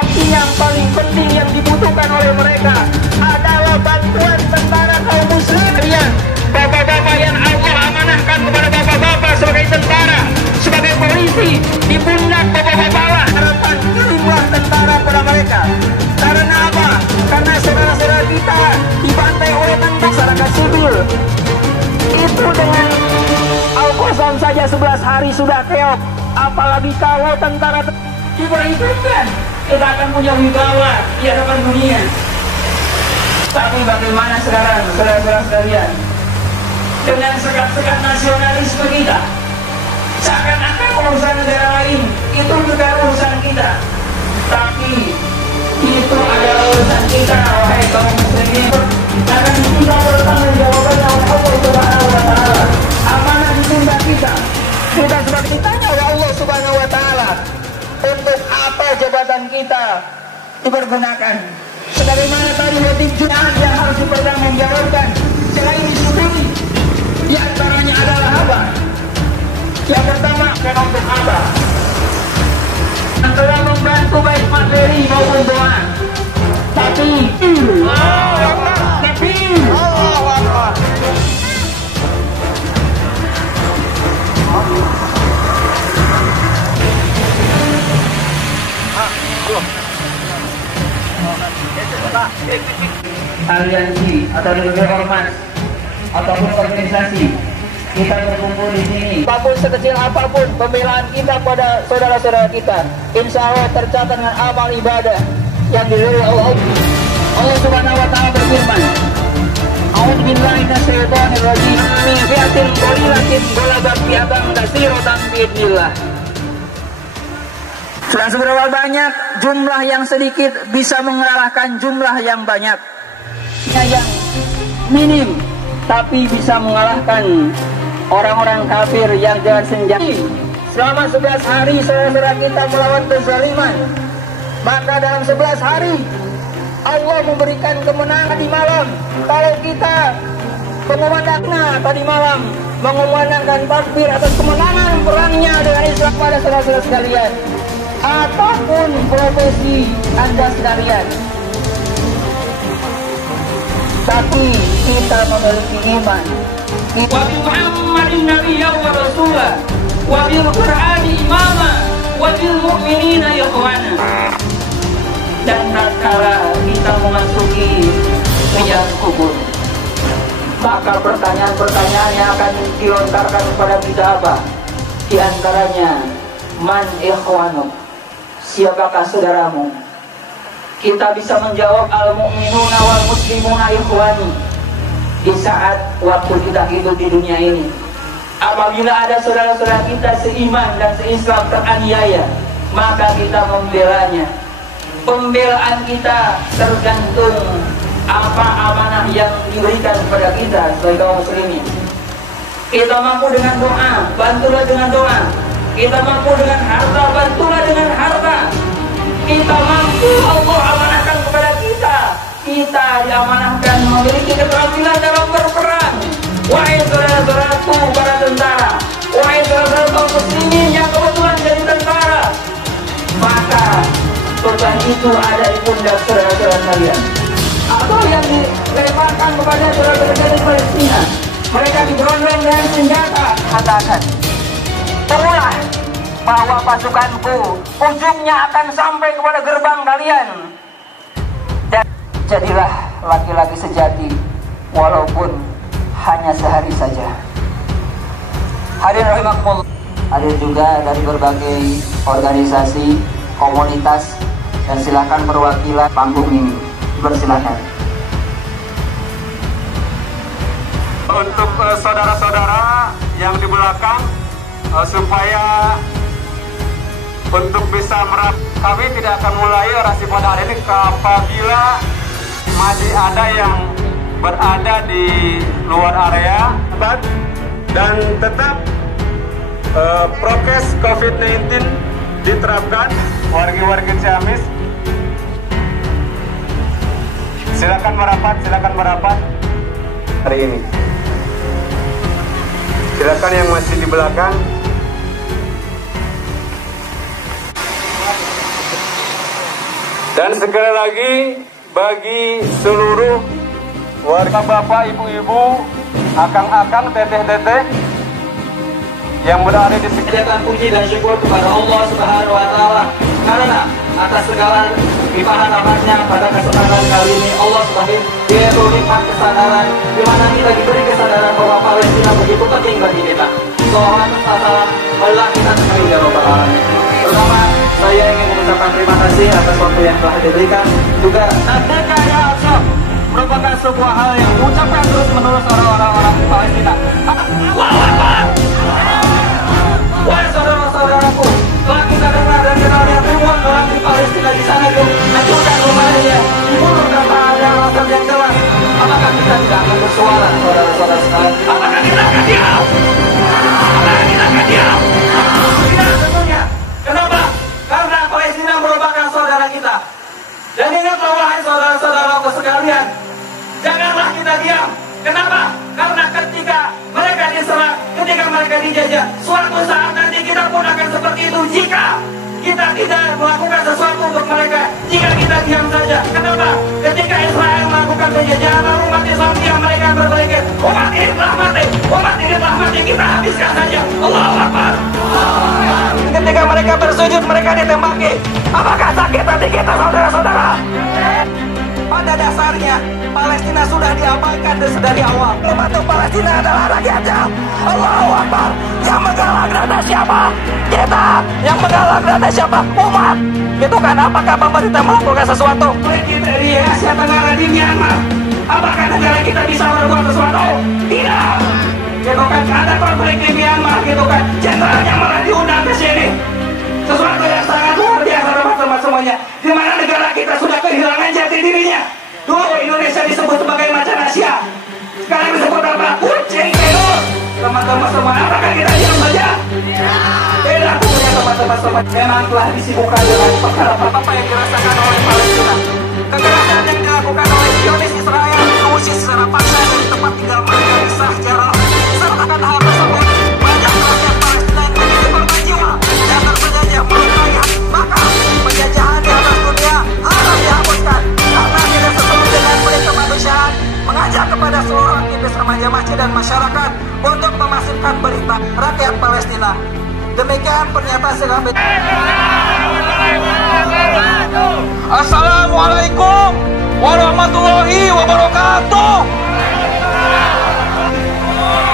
Tapi yang paling penting yang dibutuhkan oleh mereka adalah bantuan tentara kaum muslimin. Bapak-bapak yang Allah amanahkan kepada bapak-bapak sebagai tentara, sebagai polisi, di pundak bapak-bapak lah harapan kirimlah tentara pada mereka. Karena apa? Karena saudara-saudara kita dibantai oleh masyarakat sipil. Itu dengan Al-Qasam saja 11 hari sudah keok. Apalagi kalau tentara diperhitungkan, kita akan punya wibawa di hadapan dunia. Tapi bagaimana sekarang, saudara-saudara sekalian, dengan sekat-sekat nasionalisme kita, seakan-akan urusan negara lain itu juga urusan kita. Tapi itu adalah urusan kita, wahai kaum muslimin. Karena kita bertanggung jawabannya oleh Allah Subhanahu wa Ta'ala. Amanah ditunda kita. Kita sudah ditanya oleh Allah Subhanahu wa Ta'ala, untuk apa jabatan kita dipergunakan. Sebagaimana tadi motif jihad yang harus dipertanggungjawabkan selain disyukuri, di antaranya adalah apa? Yang pertama, karena untuk apa? Antara membantu baik materi maupun doa. Tapi aliansi atau lebih ormas ataupun organisasi kita berkumpul di sini, apapun sekecil apapun pembelaan kita pada saudara-saudara kita, insya Allah tercatat dengan amal ibadah yang diridhoi Allah. Allah Subhanahu wa Ta'ala berfirman, A'udzu billahi minasyaitonir rajim, min fi'atin qalilatin ghalabat fi'atan katsiratan biidznillah. Sudah seberapa banyak jumlah yang sedikit bisa mengalahkan jumlah yang banyak. Yang minim tapi bisa mengalahkan orang-orang kafir yang jangan senjata. Selama 11 hari saudara-saudara kita melawan kezaliman, maka dalam 11 hari Allah memberikan kemenangan di malam. Kalau kita pengumandangnya tadi malam mengumandangkan takbir atas kemenangan perangnya dengan Islam pada saudara-saudara sekalian, apapun profesi Anda sekalian, tapi kita memiliki iman. Wa bi Muhammadin nabiyyan wa rasulah wa bil Qur'ani imama wa bil mu'minina ikhwana. Dan tatkala kita memasuki liang kubur, maka pertanyaan-pertanyaan yang akan dilontarkan kepada kita apa? Di antaranya, man ikhwanuk, siapakah saudaramu? Kita bisa menjawab al-mu'minuna wal muslimuna ikhwani di saat waktu kita hidup di dunia ini. Apabila ada saudara-saudara kita seiman dan seislam teraniaya, maka kita membelanya. Pembelaan kita tergantung apa amanah yang diberikan kepada kita sebagai kaum muslimin. Kita mampu dengan doa, bantulah dengan doa. Kita mampu dengan harta, bantulah dengan harta. Kita mampu, Allah amanahkan kepada kita. Kita diamanahkan memiliki keterampilan dalam berperang. Wahai saudara-saudaraku para tentara, wahai saudara-saudara kaum muslimin yang kebetulan jadi tentara, maka beban itu ada di pundak saudara-saudara kalian. Atau yang dilemparkan kepada saudara-saudara dari Palestina, mereka diberondong dengan senjata. Katakan, terulah bahwa pasukanku ujungnya akan sampai kepada gerbang kalian. Dan jadilah laki-laki sejati walaupun hanya sehari saja. Hadirin rahimakumullah. Hadir juga dari berbagai organisasi, komunitas, dan silakan perwakilan panggung ini. Bersilakan. Untuk saudara-saudara yang di belakang, supaya untuk bisa kami tidak akan mulai orasi pada hari ini apabila masih ada yang berada di luar area dan tetap prokes COVID-19 diterapkan. Warga-warga Ciamis silakan merapat hari ini. Silakan yang masih di belakang. Dan sekali lagi bagi seluruh warga bapak, ibu-ibu, akang-akang, teteh-teteh yang berada di sekitar, puji dan syukur kepada Allah Subhanahu wa Ta'ala, karena atas segala limpahan rahmatnya pada kesempatan kali ini Allah Subhanahu yaitu nikmat kesadaran, di mana kita diberi kesadaran bahwa Palestina begitu penting bagi kita. Sholawat salam Allah kita sekali ya Rabbal Alamin. Pertama, saya ingin mengucapkan terima kasih atas waktu yang telah diberikan. Juga Merdeka ya Aqsa merupakan sebuah hal yang diucapkan terus menerus orang-orang Palestina. Wahai saudara-saudaraku, telah kita dengar dan kenal yang ribuan orang di Palestina di sana itu hancurkan rumahnya, dibunuh tanpa ada alasan yang jelas. Apakah kita tidak akan bersuara, saudara-saudara sekalian? Apakah kita akan diam? Apakah kita akan diam? Tidak tentunya. Kenapa? Karena Palestina merupakan saudara kita. Dan ingatlah wahai saudara-saudaraku sekalian, janganlah kita diam. Kenapa? Karena ketika mereka diserang, ketika mereka dijajah, suatu saat nanti kita pun akan seperti itu jika kita tidak melakukan sesuatu untuk mereka, jika kita diam saja. Kenapa? Ketika Israel melakukan penjajahan, lalu umat Islam diam, mereka berbalik. Umat ini telah mati, kita habiskan saja. Allahu Akbar. Ketika mereka bersujud, mereka ditembaki. Apakah sakit hati kita, saudara-saudara? Pada dasarnya, Palestina sudah diabaikan dari awal. Membantu Palestina adalah rakyatnya. Allahu Akbar. Yang menggalak dana siapa? Kita. Yang menggalak dana siapa? Umat. Gitu kan? Apakah pemerintah melakukan sesuatu? Kita di Asia Tenggara, di Myanmar, apakah negara kita bisa berbuat sesuatu? Tidak. Gitu kan? Ada konflik di Myanmar, gitu kan? Jenderalnya malah diundang ke sini. Sesuatu yang sangat luar biasa teman-teman semuanya. Di mana negara kita sudah kehilangan jati dirinya. Dulu Indonesia disebut sebagai macan Asia. Sekarang disebut apa? Kucing Eropa. Teman-teman semua, apakah kita diam saja? Tidak, punya teman-teman semua. Memang telah disibukkan dengan perkara apa yang dirasakan oleh Palestina. Kekerasan yang dilakukan oleh Zionis Israel, diusir secara paksa dari tempat tinggal mereka di Shah Jarrah. Sertakan hal tersebut, banyak rakyat Palestina yang menjadi korban jiwa dan terpenjajah melukai maka penjajahan di atas dunia harus dihapuskan karena tidak sesuai dengan prinsip kemanusiaan. Mengajak kepada seluruh aktivis remaja masjid dan masyarakat untuk memasifkan berita rakyat Palestina. Demikian pernyataan saya. Assalamualaikum warahmatullahi wabarakatuh.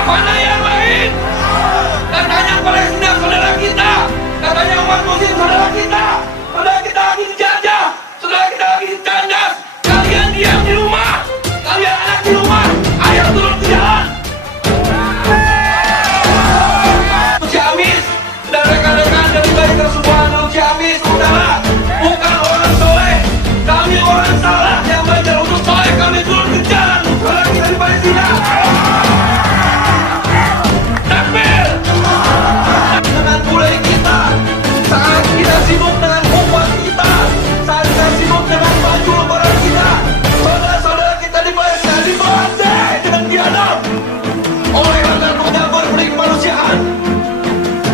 Mana yang lain? Katanya Palestina saudara kita, katanya umat muslim saudara kita, saudara kita lagi dijajah, saudara kita lagi ditandas. Kalian diam di rumah, kalian anak di rumah, ayo turun ke jalan. Ciamis dan rekan-rekan dari Baitul Subhanallah Ciamis, saudara, bukan orang soleh, kami orang salah yang belajar untuk soleh, kami turun ke jalan, saudara kita di Palestina. Takbir! Dengan mulai kita, saat kita sibuk dengan umat kita, saat kita sibuk dengan baju lebaran kita, saudara-saudara kita di Palestina dibantai dengan biadab oleh lembaga konflik kemanusiaan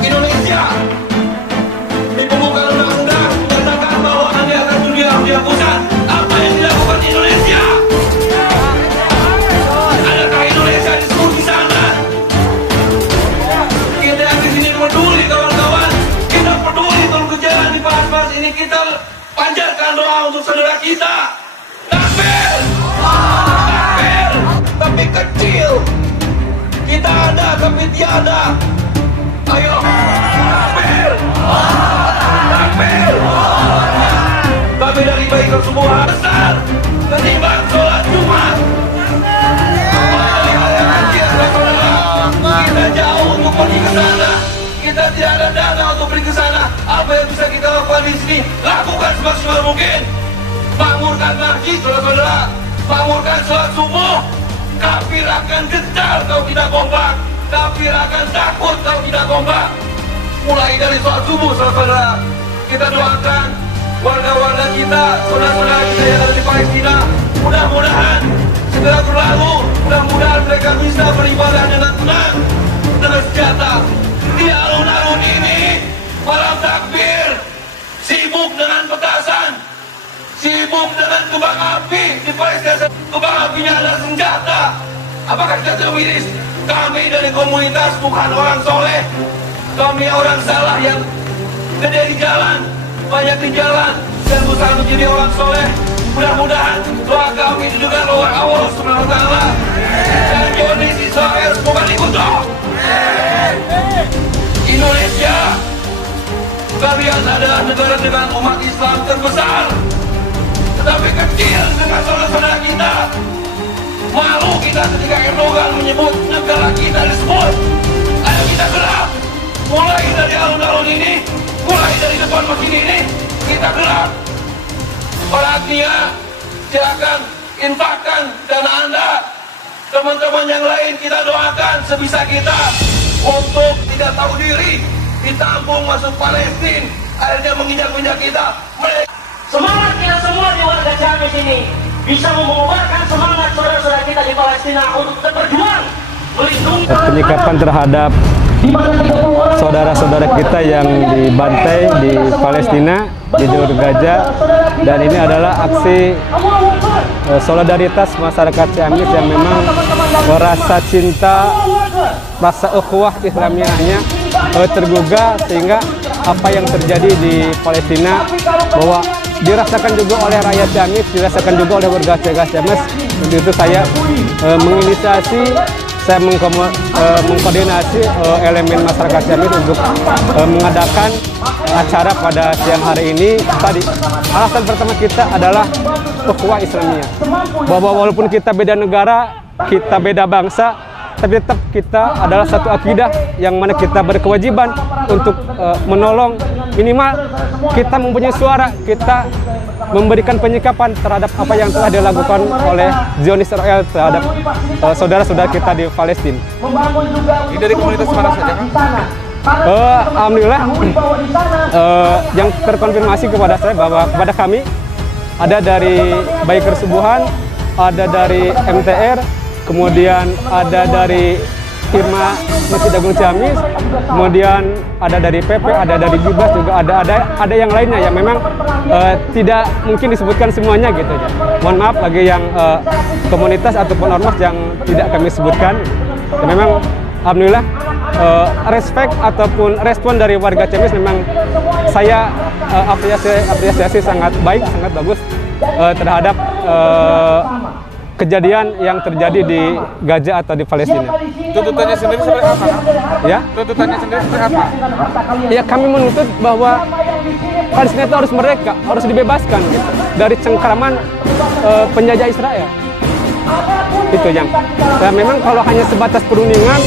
Indonesia. Di pembukaan undang-undang menyatakan bahwa nanti akan dunia harus dihapuskan. Apa yang dilakukan Indonesia? Adakah Indonesia disebut di sana? Kita yang di sini peduli kawan-kawan, kita peduli turun ke jalan di pas-pas ini, kita panjatkan doa untuk saudara kita. Takbir! Takbir! Tapi kecil. Kita ada tapi tiada. Ayo, takbir! Takbir! Kami dari Baitul semua besar ketimbang sholat Jumat. Kita jauh untuk pergi ke sana. Kita tidak ada dana untuk pergi ke sana. Apa yang bisa kita lakukan di sini? Lakukan semaksimal mungkin. Bangunkan masjid, saudara-saudara. Bangunkan sholat subuh. Kafir akan gentar kalau tidak kompak. Kafir akan takut kalau tidak kompak. Mulai dari sholat subuh, saudara-saudara. Kita doakan warga-warga kita, saudara-saudara kita yang ada di Palestina. Mudah-mudahan segera berlalu. Mudah-mudahan mereka bisa beribadah dengan tenang, dengan senjata. Di alun-alun ini, malam takbir, sibuk dengan petasan, sibuk dengan kembang api di Palestina. Kembang apinya adalah senjata. Apakah kita termiris? Kami dari komunitas bukan orang soleh. Kami orang salah yang gede di jalan, banyak di jalan, dan berusaha menjadi orang soleh. Mudah-mudahan doa kami didengar oleh Allah Subhanahu wa Ta'ala. Dan Zionis Israel semoga dikutuk. Indonesia, kalian adalah negara dengan umat Islam terbesar, tetapi kecil dengan saudara-saudara kita. Malu kita ketika Erdogan menyebut negara kita disebut. Ayo kita gerak, mulai dari alun-alun ini, mulai dari depan mesin ini, kita gerak. Perhatian, silakan infakkan dana Anda. Teman-teman yang lain kita doakan sebisa kita untuk tidak tahu diri ditampung masuk Palestina, akhirnya menginjak-injak kita. Semangat kita semua di warga Ciamis ini bisa mengobarkan semangat saudara-saudara kita di Palestina untuk tetap berjuang melindungi Penyikapan terhadap saudara-saudara kita yang dibantai di Palestina, di jalur Gaza, dan ini adalah aksi solidaritas masyarakat Ciamis yang memang merasa cinta, rasa ukhuwah Islamiyahnya tergugah, sehingga apa yang terjadi di Palestina bahwa dirasakan juga oleh rakyat Ciamis, dirasakan juga oleh warga Ciamis. Untuk itu saya menginisiasi, saya mengkoordinasi elemen masyarakat Ciamis untuk mengadakan acara pada siang hari ini. Tadi alasan pertama kita adalah ukhuwah Islamiyah, bahwa walaupun kita beda negara, kita beda bangsa, tapi tetap kita adalah satu akidah yang mana kita berkewajiban untuk menolong. Minimal kita mempunyai suara, kita memberikan penyikapan terhadap apa yang telah dilakukan oleh Zionis Israel terhadap saudara-saudara kita di Palestina. Ini dari komunitas mana saja, Kang? Alhamdulillah, yang terkonfirmasi kepada saya bahwa kepada kami ada dari Baiker Subuhan, ada dari MTR, kemudian ada dari Irma Masjid Agung Ciamis, kemudian ada dari PP, ada dari Gibas, juga ada yang lainnya yang memang tidak mungkin disebutkan semuanya gitu ya. Mohon maaf bagi yang komunitas ataupun ormas yang tidak kami sebutkan. Dan memang alhamdulillah respect ataupun respon dari warga Ciamis memang saya apresiasi sangat baik, sangat bagus terhadap kejadian yang terjadi di Gaza atau di Palestina. Tuntutannya sendiri seperti apa? Ya? Tuntutannya sendiri seperti apa? Ya, kami menuntut bahwa Palestina itu harus merdeka, harus dibebaskan gitu, dari cengkraman penjajah Israel. Itu yang. Dan memang kalau hanya sebatas perundingan,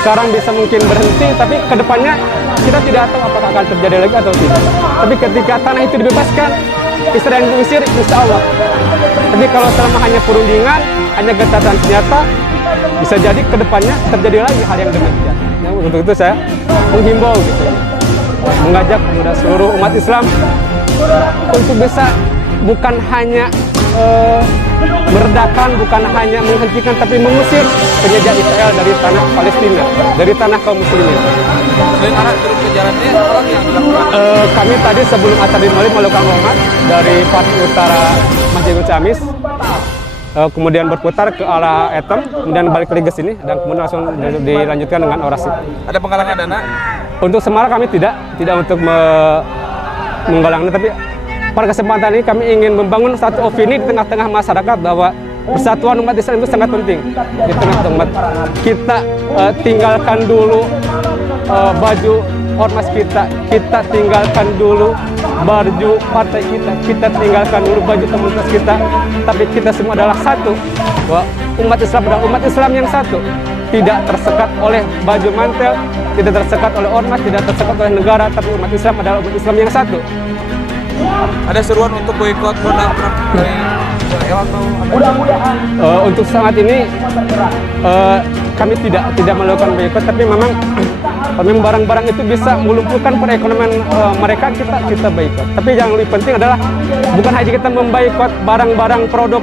sekarang bisa mungkin berhenti, tapi kedepannya kita tidak tahu apakah akan terjadi lagi atau tidak. Tapi ketika tanah itu dibebaskan, Israel diusir, insya Allah. Tapi kalau selama hanya perundingan, hanya gencatan senjata, bisa jadi kedepannya terjadi lagi hal yang demikian. Ya, untuk itu saya menghimbau gitu, mengajak kepada seluruh umat Islam untuk bisa bukan hanya meredakan, bukan hanya menghentikan, tapi mengusir penjajah Israel dari tanah Palestina, dari tanah kaum muslimin. Dan arah turun ke jalannya orang yang dilakukan. Kami tadi sebelum asar dimulai melakukan romat dari Pati Utara Masjid Agung Ciamis, kemudian berputar ke arah Etem, kemudian balik lagi ke sini, dan kemudian langsung dilanjutkan dengan orasi. Ada penggalangan dana? Untuk Semarang kami tidak untuk menggalang, tapi pada kesempatan ini kami ingin membangun satu opini di tengah-tengah masyarakat bahwa persatuan umat Islam itu sangat penting di tengah umat. Kita tinggalkan dulu baju ormas kita tinggalkan dulu baju partai kita tinggalkan dulu baju komunitas kita, tapi kita semua adalah satu. Bahwa umat Islam adalah umat Islam yang satu, tidak tersekat oleh baju mantel, tidak tersekat oleh ormas, tidak tersekat oleh negara, tapi umat Islam adalah umat Islam yang satu. Ada seruan untuk boikot produk dari Israel atau untuk saat ini kami tidak melakukan boikot, tapi memang barang-barang itu bisa melumpuhkan perekonomian mereka, kita boikot. Tapi yang lebih penting adalah bukan hanya kita memboikot barang-barang produk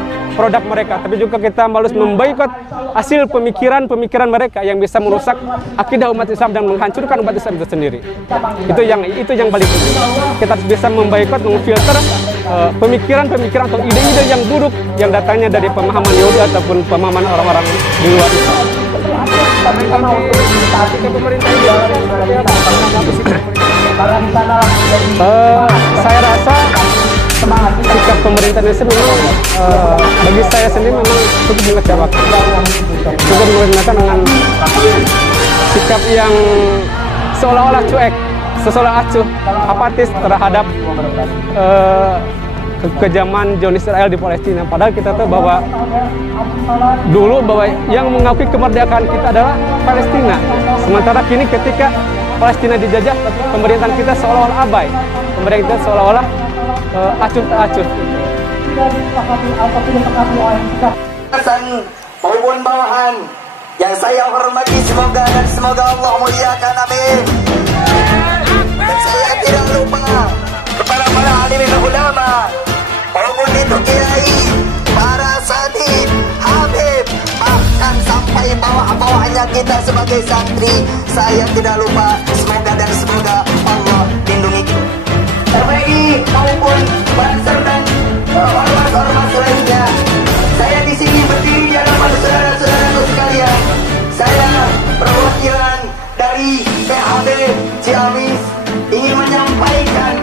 mereka, tapi juga kita harus memboikot hasil pemikiran mereka yang bisa merusak akidah umat Islam dan menghancurkan umat Islam itu sendiri. Itu yang paling penting. Kita harus bisa memboikot, memfilter pemikiran-pemikiran atau ide-ide yang buruk yang datangnya dari pemahaman Yahudi ataupun pemahaman orang-orang di luar Islam. Saya rasa sikap pemerintah Indonesia memang bagi saya sendiri memang cukup mengecewakan. Cukup mengecewakan dengan sikap yang seolah-olah cuek, seolah acuh, apatis terhadap kekejaman Zionis Israel di Palestina. Padahal kita tahu bahwa dulu yang mengakui kemerdekaan kita adalah Palestina. Sementara kini ketika Palestina dijajah, pemerintahan kita seolah-olah abai. Pemerintahan kita seolah-olah acuh tak acuh. Maupun bawahan yang saya hormati, semoga Allah muliakan, amin. Dan saya tidak lupa kepada para alim ulama, maupun itu kiai, para satib, habib, bahkan sampai bawah-bawahnya kita sebagai santri. Saya tidak lupa, semoga Allah lindungi kita. FPI maupun Banser dan ormas-ormas lainnya. Saya di sini berdiri di hadapan saudara-saudaraku sekalian. Saya perwakilan dari PHB Ciamis ingin menyampaikan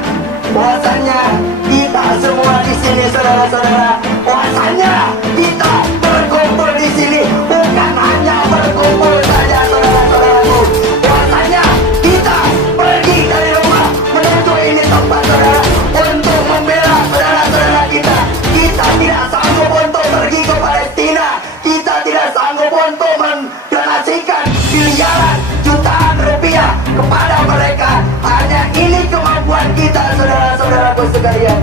bahwasannya kita semua di sini, saudara-saudara, bahwasannya kita berkumpul di sini bukan hanya berkumpul saja, saudara-saudaraku. Bahwasannya kita pergi dari rumah menuju ini tempat, saudara, untuk membela saudara-saudara kita. Kita tidak sanggup untuk pergi ke Palestina. Kita tidak sanggup untuk mendonasikan miliaran jutaan rupiah kepada mereka. Hanya ini kemampuan kita, saudara-saudaraku sekalian.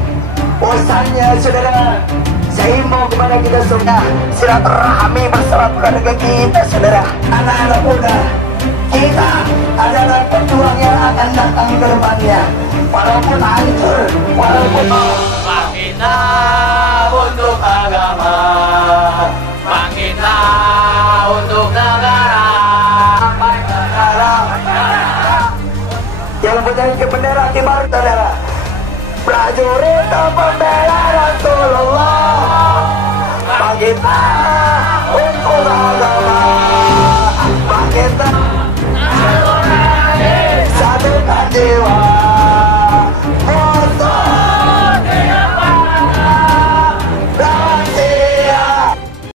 Bosannya, saudara, saya himbau kepada kita semua, silaturahmi bersama keluarga kita, saudara. Anak-anak muda, kita adalah pejuang yang akan datang ke depannya. Walaupun hancur, walaupun Kita untuk agama, kita untuk negara. Yang punya bendera kibar, saudara, prajurit pembela Rasulullah. Kita untuk agama.